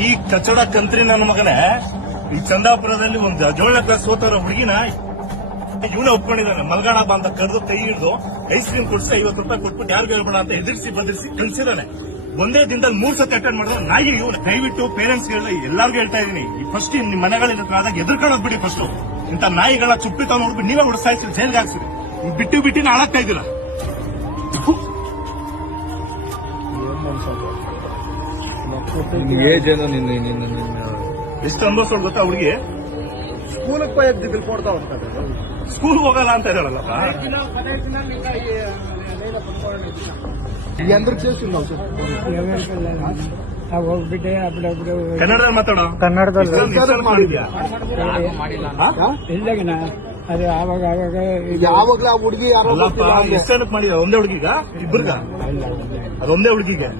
ಈ ಕಚಡ ಕಂತ್ರಿ ನನ್ನ ಮಗನೇ ಈ ಚಂದಾಪುರದಲ್ಲಿ ಒಂದು 7ನೇ ಕ್ಲಾಸ್ ಓದ್ತಾರ ಹುಡುಗಿನ ಇವನೇ ಒಪ್ಕೊಂಡಿದ್ದಾನೆ. ಮಲ್ಗಾಣ ಬಾ ಅಂತ ಕರೆದು ಕೈ ಹಿಡಿದು ಐಸ್ ಕ್ರೀಮ್ ಕೊಡಿಸಿ 50 ರೂಪಾಯಿ ಕೊಟ್ಬಿಟ್ಟು ಯಾರಿಗೂ ಹೇಳ್ಬೇಡ ಅಂತ ಎದುರಿಸಿ ಬದರಿಸಿ ಕಳಿಸಿದಾನೆ. ಒಂದೇ ದಿನದಲ್ಲಿ 3 ಸತಿ ಅಟೆಂಡ್ ಮಾಡಿದ್ರೆ ನಾಯಿ ಇವನು. ದಯವಿಟ್ಟು ಪೇರೆಂಟ್ಸ್ ಎಲ್ಲರಿಗೂ ಹೇಳ್ತಾ ಇದೀನಿ, ಫಸ್ಟ್ ನಿಮ್ ಮನೆಗಳಿಂದ ಆದಾಗ ಎದುರ್ಕೊಳ್ಳೋದು ಬಿಡಿ. ಫಸ್ಟ್ ಇಂಥ ನಾಯಿಗಳ ಚುಪ್ಪಿತಾವ್ ನೋಡ್ಬಿಟ್ಟು ನೀವೇ ಹೊಡೆಸಾಯ್ತೀರಿ, ಜೈಲ್ಗೆ ಹಾಕ್ಸಿರಿ. ಬಿಟ್ಟಿನ ಹಾಳಾಗ್ತಾ ಇದ್ದೀರಾ. ಏಜ್ ಏನೋ ಎಷ್ಟು ಅನುಭವಿಸೋದು ಗೊತ್ತಾ ಹುಡುಗಿ? ಸ್ಕೂಲಕ್ಕೆ ಹೋಗಿ ಬಿಲ್ ಕೊಡ್ತಾವ ಸ್ಕೂಲ್ ಹೋಗಲ್ಲ ಅಂತ ಹೇಳಲ್ಲಪ್ಪ. ಎಂದ್ರ చేస్తున్నావు ಹೋಗ್ಬಿಟ್ಟೆ ಅప్పుడు ಕನ್ನಡದಲ್ಲಿ ಮಾತಾಡೋ. ಕನ್ನಡದಲ್ಲಿ ಮಾಡಿದ್ಯಾ? ಇಲ್ಲಗಿನ ಅದು ಆವಾಗ ಯಾವಾಗ್ಲೂ ಆ ಹುಡುಗಿ ಯಾರೋ ಎಷ್ಟು ಮಾಡಿದ? ಒಂದೇ ಹುಡುಗಿಗ ಇಬ್ಬರಿಗ? ಅದೊಂದೇ ಹುಡುಗಿಗೆ